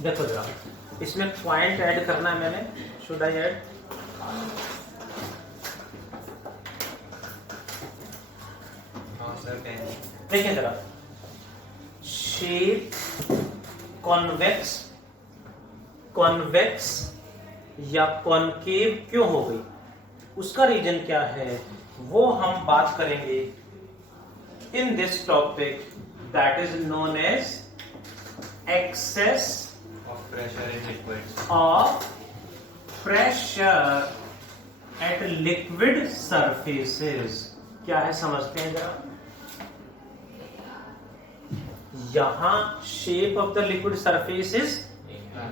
देखो जरा, इसमें पॉइंट ऐड करना है मैंने, शुड आई ऐड? देखिए जरा, शेप कॉन्वेक्स कॉन्वेक्स या कॉनकेव क्यों हो गई, उसका रीजन क्या है वो हम बात करेंगे in this topic, that is known as excess of pressure in liquids. of pressure at liquid surfaces। क्या है समझते हैं जरा? यहां shape of the liquid surface is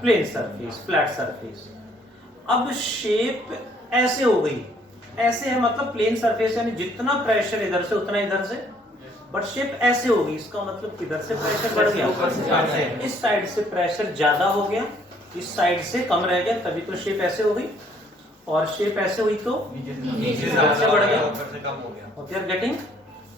plane surface, flat surface. अब शेप ऐसे हो गई, ऐसे है मतलब प्लेन सरफेस, यानी जितना प्रेशर इधर से उतना इधर से, बट शेप ऐसे होगी, इसका मतलब किधर से प्रेशर बढ़ गया, इस साइड से प्रेशर ज्यादा हो गया, इस साइड से कम रह गया, तभी तो शेप ऐसे हो गई। और शेप ऐसे हुई तो नीचे से बढ़ गया, ऊपर से कम हो गया। वी आर गेटिंग,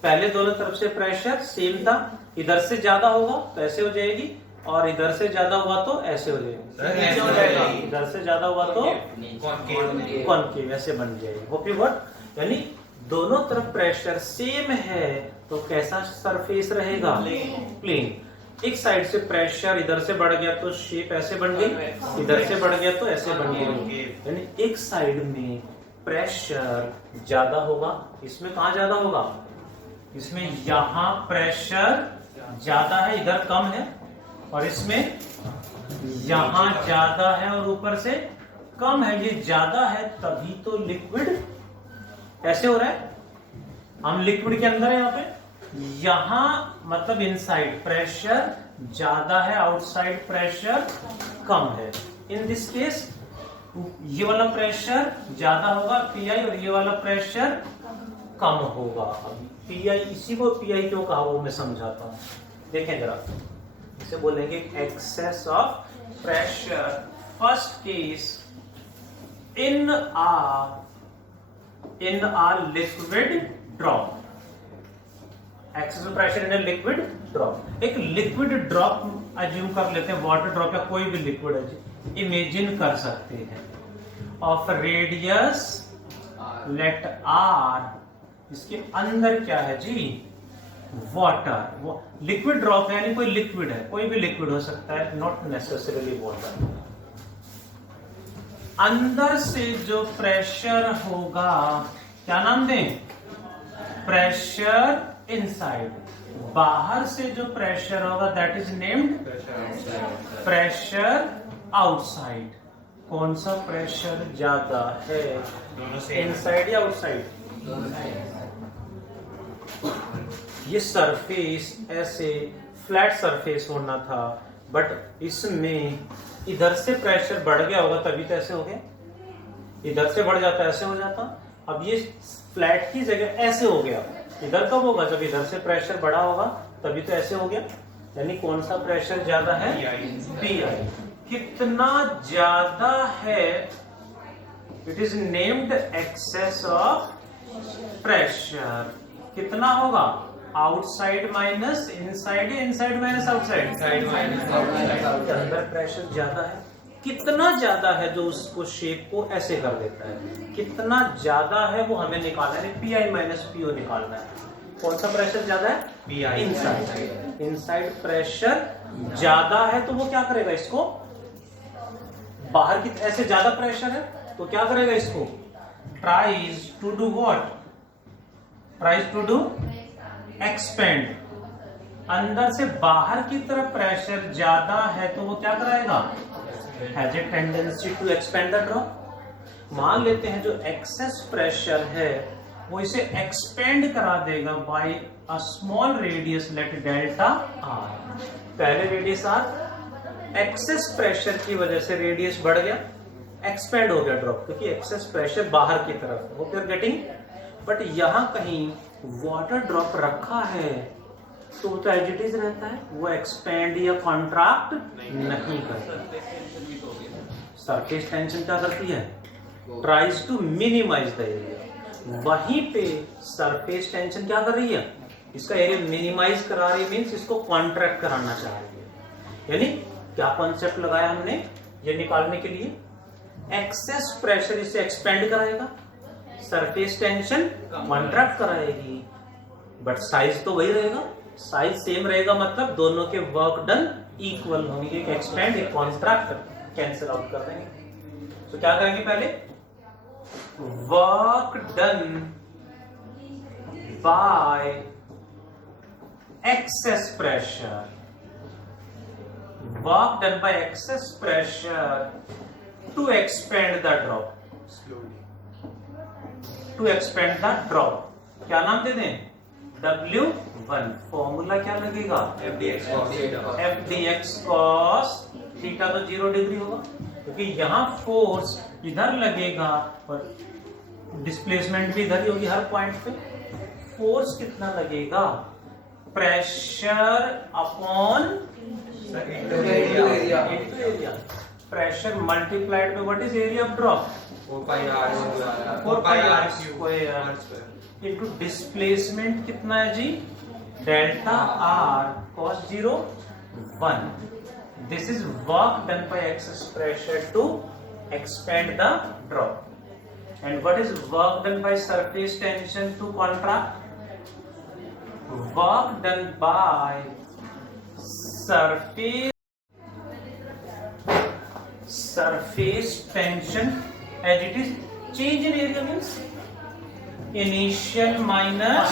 पहले दोनों तरफ से प्रेशर सेम था, इधर से ज्यादा होगा तो ऐसे हो जाएगी, और इधर से ज्यादा हुआ तो ऐसे हो जाएगी, इधर से ज्यादा हुआ तो कॉनकेव ऐसे बन जाएगी। Hope you got? यानी दोनों तरफ प्रेशर सेम है तो कैसा सरफेस रहेगा? प्लेन। एक साइड से प्रेशर इधर से बढ़ गया तो शेप ऐसे बन गई, इधर से बढ़ गया तो ऐसे बन गई। यानी एक साइड में प्रेशर ज्यादा होगा, इसमें कहां ज्यादा होगा? इसमें यहां प्रेशर ज्यादा है, इधर कम है, और इसमें यहां ज्यादा है और ऊपर से कम है। ये ज्यादा है तभी तो लिक्विड ऐसे हो रहा है, हम लिक्विड के अंदर है। यहाँ पे यहां मतलब इनसाइड प्रेशर ज्यादा है, आउटसाइड प्रेशर कम है। इन दिस केस ये वाला प्रेशर ज्यादा होगा पीआई, और ये वाला प्रेशर कम होगा। पीआई, इसी को पीआई क्यों कहा वो मैं समझाता हूं। देखें जरा, इसे बोलेंगे excess of pressure. First case, in a liquid drop, excess of pressure in a liquid drop. एक लिक्विड ड्रॉप अज्यूम कर लेते हैं, वाटर ड्रॉप या कोई भी लिक्विड इमेजिन कर सकते हैं, ऑफ रेडियस लेट आर। इसके अंदर क्या है जी? वाटर। वो लिक्विड ड्रॉप है, यानी कोई लिक्विड है, कोई भी लिक्विड हो सकता है, नॉट नेसेसरीली वाटर। अंदर से जो प्रेशर होगा, क्या नाम दें? Pressure inside. बाहर से जो प्रेशर होगा that is named pressure outside. कौन सा प्रेशर ज्यादा है, इनसाइड या आउटसाइड? ये सरफेस ऐसे फ्लैट सरफेस होना था, बट इसमें इधर से प्रेशर बढ़ गया होगा तभी तो ऐसे हो गया, इधर से बढ़ जाता ऐसे हो जाता। अब ये फ्लैट की जगह ऐसे हो गया, इधर कब होगा? जब इधर से प्रेशर बढ़ा होगा तभी तो ऐसे हो गया। यानी कौन सा प्रेशर ज्यादा है? पीआई। कितना ज्यादा है? It is named excess of pressure. कितना होगा? Outside minus inside, inside minus outside, अंदर प्रेशर ज्यादा है। कितना ज्यादा है जो उसको शेप को ऐसे कर देता है, कितना ज्यादा है वो हमें निकालना है, पीआई माइनस पीओ निकालना है। कौन सा प्रेशर ज्यादा है? पीआई। इनसाइड। इनसाइड प्रेशर ज्यादा है तो वो क्या करेगा? इसको बाहर की ऐसे ज्यादा प्रेशर है तो क्या करेगा? इसको tries to do what? Tries to do expand. अंदर से बाहर की तरफ प्रेशर ज्यादा है तो वो क्या कराएगा? Has a tendency to expand the drop. मान लेते हैं जो एक्सेस प्रेशर है वो इसे एक्सपेंड करा देगा by a small radius let delta R. पहले रेडियस आर, एक्सेस प्रेशर की वजह से रेडियस बढ़ गया, एक्सपेंड हो गया ड्रॉप, क्योंकि एक्सेस प्रेशर बाहर की तरफ। वो क्या गेटिंग? बट यहां कहीं वाटर ड्रॉप रखा है तो वो एज इट इज रहता है, वो एक्सपेंड या कॉन्ट्रैक्ट नहीं करता। सरफेस टेंशन क्या करती है? Tries to minimize the area. वहीं पे सरफेस टेंशन क्या कर रही है? इसका एरिया मिनिमाइज करा रही है, मीन्स इसको कॉन्ट्रैक्ट कराना चाह रही है। यानी क्या कॉन्सेप्ट लगाया हमने ये निकालने के लिए? एक्सेस प्रेशर इसे एक्सपेंड कराएगा, सरफेस टेंशन कॉन्ट्रैक्ट कराएगी, बट साइज तो वही रहेगा, साइज सेम रहेगा, मतलब दोनों के वर्क डन इक्वल होंगे। एक एक्सपेंड एक कॉन्ट्रैक्ट कैंसिल आउट कर देंगे। तो क्या करेंगे? पहले work done bye excess pressure, work done by excess pressure to expand the drop, to expand the drop, क्या नाम दे दें? W1। फॉर्मूला क्या लगेगा? FDX cos थीटा तो 0 डिग्री होगा, क्योंकि यहां फोर्स इधर लगेगा और डिस्प्लेसमेंट भी इधर ही होगी हर पॉइंट पे। फोर्स कितना लगेगा? Pressure upon area, pressure multiplied by what is area of drop? 4 pi r square into displacement कितना है जी? Delta r cos 0 1। This is work done by excess pressure to expand the drop. And what is work done by surface tension to contract? Work done by surface tension as it is. Change in area means initial minus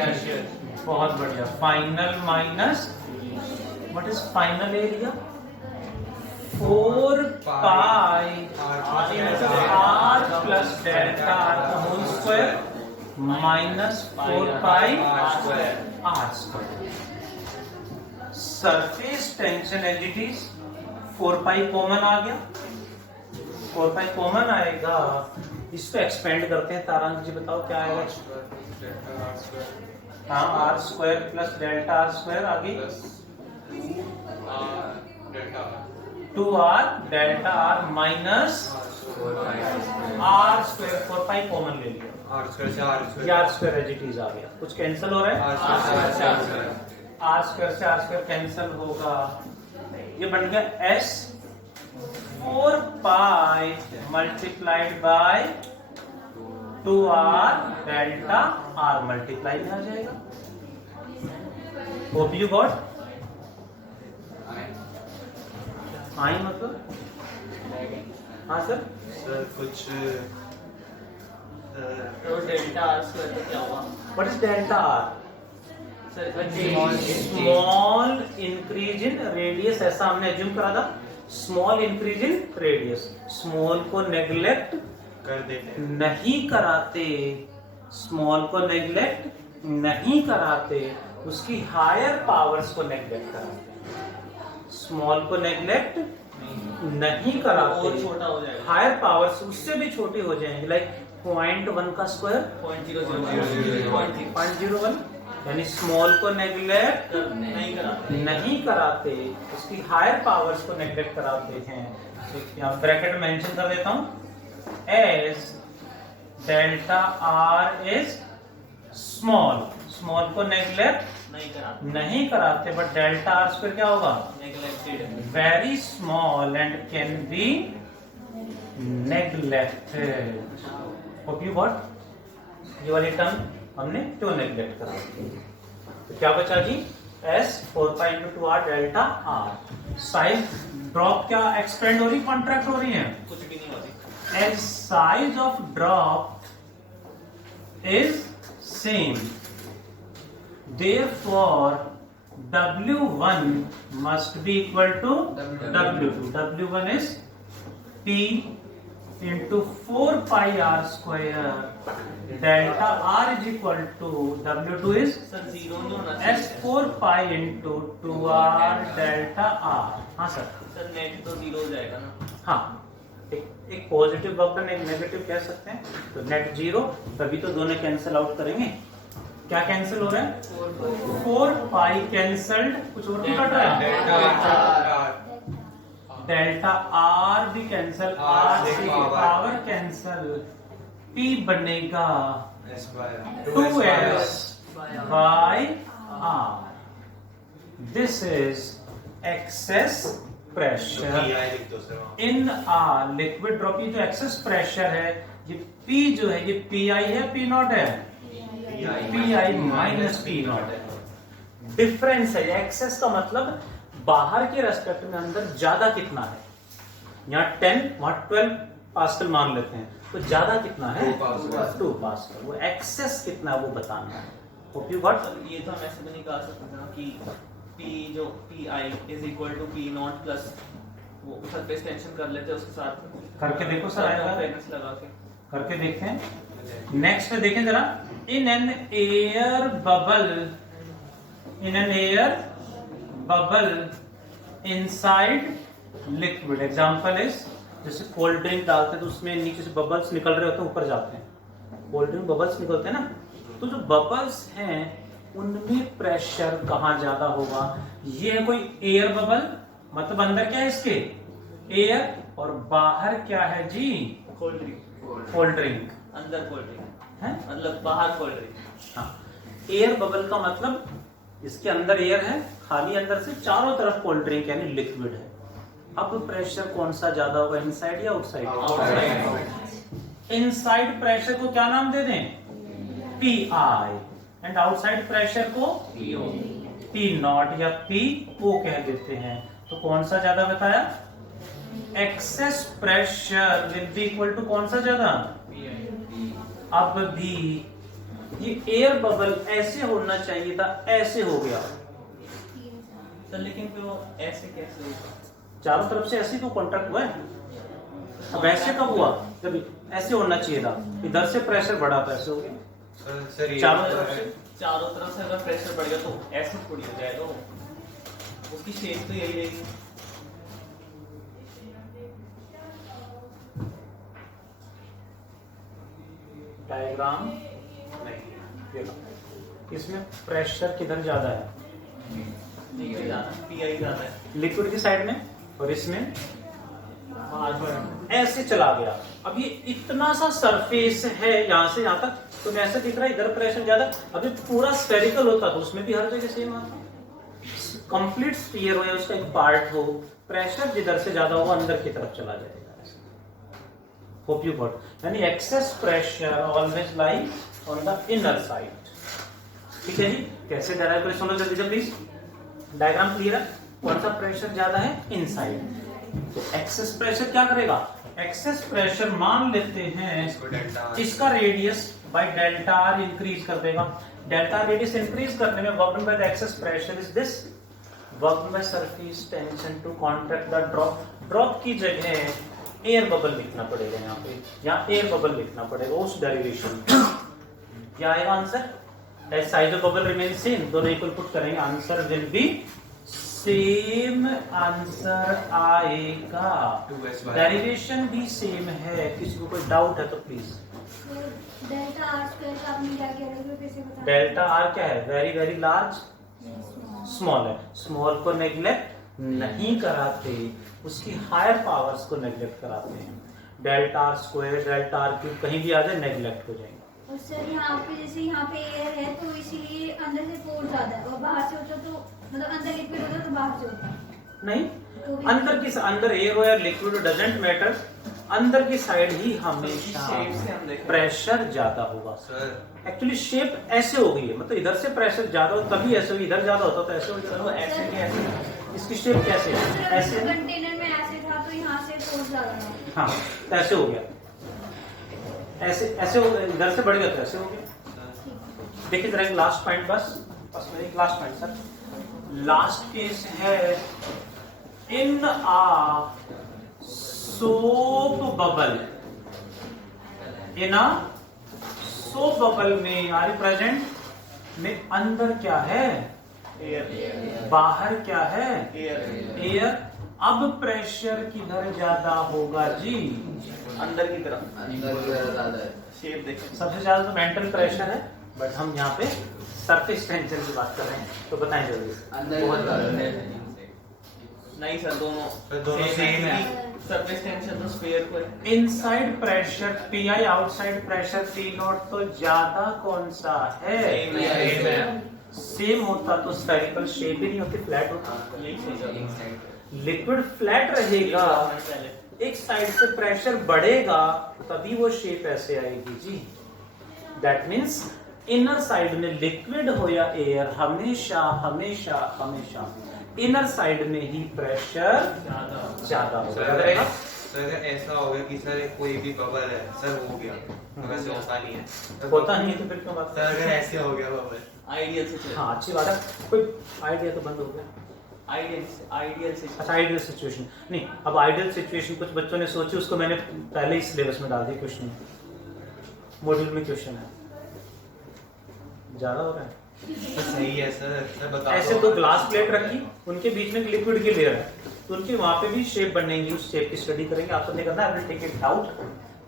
initial. बहुत बढ़िया। Final minus what is final area? 4 pi r plus delta r का whole square minus 4 pi r square. Surface tension as it is 4 pi common आ गया, 4 pi common आएगा, इसको expand करते हैं। तारांक जी बताओ क्या आएगा? हाँ, r square plus delta are square, आगे 2r delta r minus r square, 4 pi common ले लिया, r square as it is आ गया। कुछ कैंसिल हो रहा है? आर स्क्वायर से आर स्क्वायर कैंसिल होगा, ये बन गया s 4 pi multiplied by 2r delta r multiply में आ जाएगा। Hope you got. आई मतलब हाँ सर कुछ तो डेल्टा आर स्क्वायर तो क्या हुआ? What is delta R? Small increase in radius, ऐसा हमने एज्यूम करा था। Small increase in radius, small को नेग्लेक्ट कर देते नहीं कराते, स्मॉल को नेग्लेक्ट नहीं कराते, उसकी हायर पावर्स को नेग्लेक्ट कराते। स्मॉल को नेग्लेक्ट नहीं कराते, और छोटा हो जाएगा, हायर पावर्स उससे भी छोटी हो जाएंगी, लाइक 0.1 का स्क्वायर 0.01, यानी स्मॉल को नेग्लेक्ट नहीं कराते, उसकी हायर पावर्स को नेग्लेक्ट कराते हैं। तो यहाँ ब्रैकेट मेंशन कर देता हूं, as delta R is small, small को नेग्लेक्ट नहीं कराते, बट डेल्टा आर स्क्वायर क्या होगा? Very small and can be neglected. Hope you got. ये वाली टर्म हमने क्यों नेग्लेक्ट करा? तो क्या बचा जी? S 4 pi into 2r delta r। Size drop क्या एक्सपेंड हो रही, कॉन्ट्रैक्ट हो रही है? कुछ भी नहीं होती। And size of drop is same, therefore W1 must be equal to W2. W1 is P into 4 pi r square delta r is equal to W2 is sir zero नहीं होना S 4 pi into 2r delta r। हाँ sir, sir net तो zero हो जाएगा ना? हाँ, एक positive work done, एक नेगेटिव कह सकते हैं। तो नेट जीरो, तभी तो दोनों कैंसिल आउट करेंगे। क्या कैंसिल हो रहा है? 4 पाई कैंसल्ड, कुछ और भी कट रहा है? डेल्टा आर भी कैंसल, आर से पावर कैंसल, P बनेगा 2s by r। This is excess pressure PI लिख दो सर वहाँ। In a liquid drop. ये जो एक्सेस प्रेशर है, ये P जो है ये PI है, P नॉट है, PI माइनस P नॉट है। डिफरेंस है। एक्सेस का मतलब बाहर के रेस्पेक्ट में अंदर ज्यादा कितना है। यहाँ 10 वहां 12 पास्कल मान लेते हैं, तो ज्यादा कितना है 2 पास्कल। वो एक्सेस कितना है वो बताना है। Hope you got. ये तो हम ऐसे भी नहीं कह सकते ना कि P जो PI is equal to P not plus वो सरफेस टेंशन कर लेते हैं उसके साथ करके देखो सर, आएगा फेयरनेस लगा के। करके देखते हैं। नेक्स्ट देखें जरा। In an air bubble inside liquid. Example is, जैसे कोल्ड ड्रिंक डालते हैं तो उसमें नीचे से बबल्स निकल रहे होते हैं, ऊपर जाते हैं। कोल्ड ड्रिंक बबल्स निकलते हैं ना, तो जो बबल्स हैं उनमें प्रेशर कहाँ ज्यादा होगा। ये है कोई एयर बबल, मतलब अंदर क्या है इसके एयर, और बाहर क्या है जी कोल्ड ड्रिंक। कोल्ड ड्रिंक अंदर कोल्ड ड्रिंक है। मतलब बाहर कोल्ड ड्रिंक। हाँ, एयर बबल का मतलब इसके अंदर एयर है, खाली अंदर से चारों तरफ कोल्ड ड्रिंक यानी लिक्विड है। अब प्रेशर कौन सा ज्यादा होगा, इनसाइड या आउटसाइड। इनसाइड प्रेशर को क्या नाम दे दें, PI, एंड आउटसाइड प्रेशर को P नॉट या PO कह देते हैं। तो कौन सा ज्यादा बताया, excess pressure will be equal to कौन सा ज्यादा। अब भी ये एयर बबल ऐसे होना चाहिए था, ऐसे हो गया। तो लेकिन फिर वो ऐसे कैसे होगा? चारों तरफ से ऐसे तो कॉन्ट्रैक्ट हुआ है। अब ऐसे कब हुआ, जब ऐसे होना चाहिए था, इधर से प्रेशर बढ़ा था, ऐसे हो गया। सर ये चारों तरफ से चारों तरफ से अगर प्रेशर बढ़ गया तो ऐसे थोड़ी हो जाएगा वो। उसकी शेप तो यही रहेगी। डायग्राम नहीं। इसमें प्रेशर किधर ज्यादा है, नीचे जाना PI ज्यादा है। लिक्विड की साइड में, और इसमें ऐसे चला गया। अब ये इतना सा सरफेस है यहाँ से यहाँ तक, तो ऐसे दिख रहा है इधर प्रेशर ज्यादा। अभी पूरा स्फेरिकल होता तो उसमें भी हर जगह सेम आता। कंप्लीट स्फीयर हो या उसका एक पार्ट हो, प्रेशर जिधर से ज्यादा होगा अंदर की तरफ चला जाएगा। Hope you got. यानी excess pressure always lie on the inner side. ठीक है जी, कैसे डेराइव करें सुनो जल्दी से प्लीज। डायग्राम क्लियर है, कौन सा प्रेशर ज्यादा है, इनसाइड। तो एक्सेस प्रेशर क्या करेगा, एक्सेस प्रेशर मान लेते हैं इसका radius by delta R increase कर देगा। डेल्टा रेडियस इंक्रीज करने में work done by the excess pressure is this, work done by surface tension to contract the drop. Drop की जगह एयर बबल लिखना पड़ेगा, यहाँ पे यहाँ एयर बबल लिखना पड़ेगा उस डेरिवेशन। क्या आएगा answer, as size of bubble remain same, दोनों इक्वल पुट करेंगे, answer will be same. Answer आएगा, डेरिवेशन भी सेम है। किसी को कोई डाउट है तो प्लीज। डेल्टा आर स्क्वायर का आपने क्या किया था, कैसे बता? डेल्टा आर क्या है, वेरी वेरी लार्ज, स्मॉल है। स्मॉल को नेग्लेक्ट नहीं कराते, उसकी हायर पावर्स को नेग्लेक्ट कराते हैं। Delta R square, delta R cube कहीं भी आ जाए नेग्लेक्ट हो जाएंगे। और सर यहाँ पे जैसे यहाँ पे एयर है तो इसीलिए अंदर से फोर्स ज्यादा है, और बाहर से होता तो मतलब अंदर लिक्विड होता तो बाहर से होता नहीं, तो भी अंदर की अंदर एयर हो या लिक्विड डजंट मैटर, अंदर की साइड ही हमेशा शेप से हम देखें प्रेशर ज्यादा होगा। सर एक्चुअली शेप ऐसे हो गई है, मतलब इधर से प्रेशर ज्यादा हो तभी ऐसे होगी, इधर ज्यादा होता तो ऐसे हो सर जाता। वो ऐसे के ऐसे इसकी शेप कैसे है, ऐसे है। कंटेनर में ऐसे था तो यहाँ से फोर्स ज्यादा था। हाँ, तो ऐसे हो गया, ऐसे ऐसे हो गया, इधर से बढ़ गया तो ऐसे हो गया। देखिए जरा एक लास्ट पॉइंट, बस में एक last point sir. Last case है, इन आ सोप बबल, इन आ सोप बबल में आर प्रेजेंट में अंदर क्या है, एयर बाहर क्या है, एयर एयर। अब प्रेशर किधर ज्यादा होगा जी, अंदर की तरफ अंदर की तरफ ज्यादा है। शेप देखें। सबसे ज्यादा तो मेंटल प्रेशर है, बट हम यहाँ पे सरफेस टेंशन की बात कर रहे हैं, तो बताएं जल्दी से। अंदर बहुत की ज्यादा तरफ है। है। नहीं सर दोनों same है। सरफेस टेंशन तो स्फीयर को है। Inside pressure PI, outside pressure P not, तो ज्यादा कौन सा है, Same है। Same है। सेम होता तो स्फेरिकल शेप ही नहीं होती, फ्लैट होता। यही सोचा था। लिक्विड फ्लैट रहेगा, पहले एक साइड से प्रेशर बढ़ेगा तभी वो शेप ऐसे आएगी जी। दैट मीन्स इनर साइड में लिक्विड हो या एयर, हमेशा हमेशा हमेशा इनर साइड में ही प्रेशर ज्यादा सर होगा। अगर ऐसा हो गया कि सर कोई भी बबल है सर हो गया, तो वैसे होता नहीं है। होता नहीं है तो फिर क्यों बात? सर अगर ऐसे हो गया बबल, आइडियल सिचुएशन। हाँ अच्छी बात है, कोई आइडिया तो बंद हो गया। Ideal situation. अच्छा आइडियल सिचुएशन नहीं, अब आइडियल सिचुएशन कुछ बच्चों ने सोची, उसको मैंने पहले ही सिलेबस में डाल दिया, क्वेश्चन मॉड्यूल में क्वेश्चन है। ज्यादा हो रहा है। तो सही है सर, सर बता ऐसे दो ग्लास प्लेट रखी, उनके बीच में एक लिक्विड की लेयर है, तो उनकी वहां पे भी शेप बनेगी, उस शेप की स्टडी करेंगे। आप सबने करना है, I will take it out.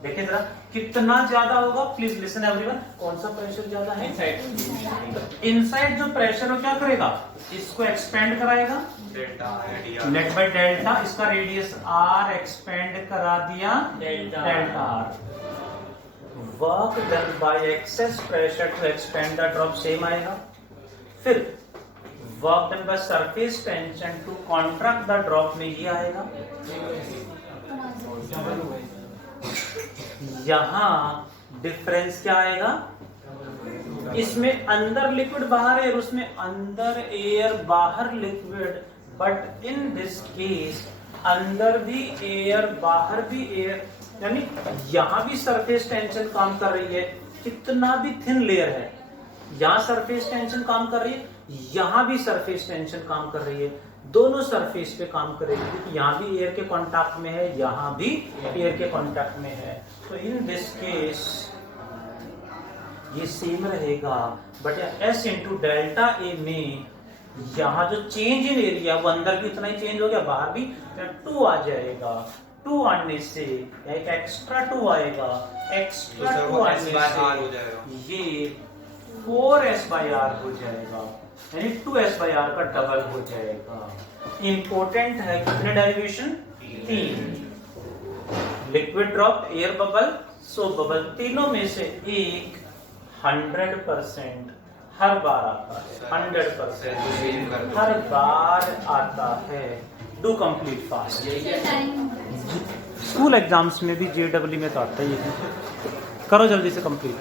देखिए जरा कितना ज्यादा होगा, प्लीज लिसन एवरीवन। कौन सा प्रेशर ज्यादा है? इनसाइड जो प्रेशर हो क्या करेगा, इसको एक्सपेंड कराएगा, डेल्टा नेट बाय डेल्टा, इसका रेडियस आर एक्सपेंड करा दिया, delta R. Work done by excess pressure to expand the drop same आएगा। फिर work done by surface tension to contract the drop में ये आएगा। यहां डिफरेंस क्या आएगा, इसमें अंदर लिक्विड बाहर एयर, उसमें अंदर एयर बाहर liquid, but in this case अंदर भी एयर बाहर भी एयर, यानी यहां भी सरफेस टेंशन काम कर रही है, कितना भी थिन लेयर है, यहां सरफेस टेंशन काम कर रही है, यहां भी सरफेस टेंशन काम कर रही है, दोनों सरफेस पे काम करेगी, क्योंकि यहाँ भी एयर के कांटेक्ट में है, यहाँ भी एयर के कांटेक्ट में है। तो इन दिस केस ये सेम रहेगा, but S into delta A में यहाँ जो चेंज इन एरिया वो अंदर भी उतना ही चेंज हो गया, बाहर भी 2 आ जाएगा। 2 आने से एक एक्स्ट्रा 2 आएगा, एक्स्ट्रा 2 आने से ये 4s/r हो जाएगा, यानी 2s/r का डबल हो जाएगा। इंपॉर्टेंट है कितने derivation, 3। Liquid drop, air bubble, soap bubble, तीनों में से एक 100% हर बार आता है, 100% हर बार आता है। Do complete fast. School exams में भी JEE में तो आता ही है। करो जल्दी से कंप्लीट।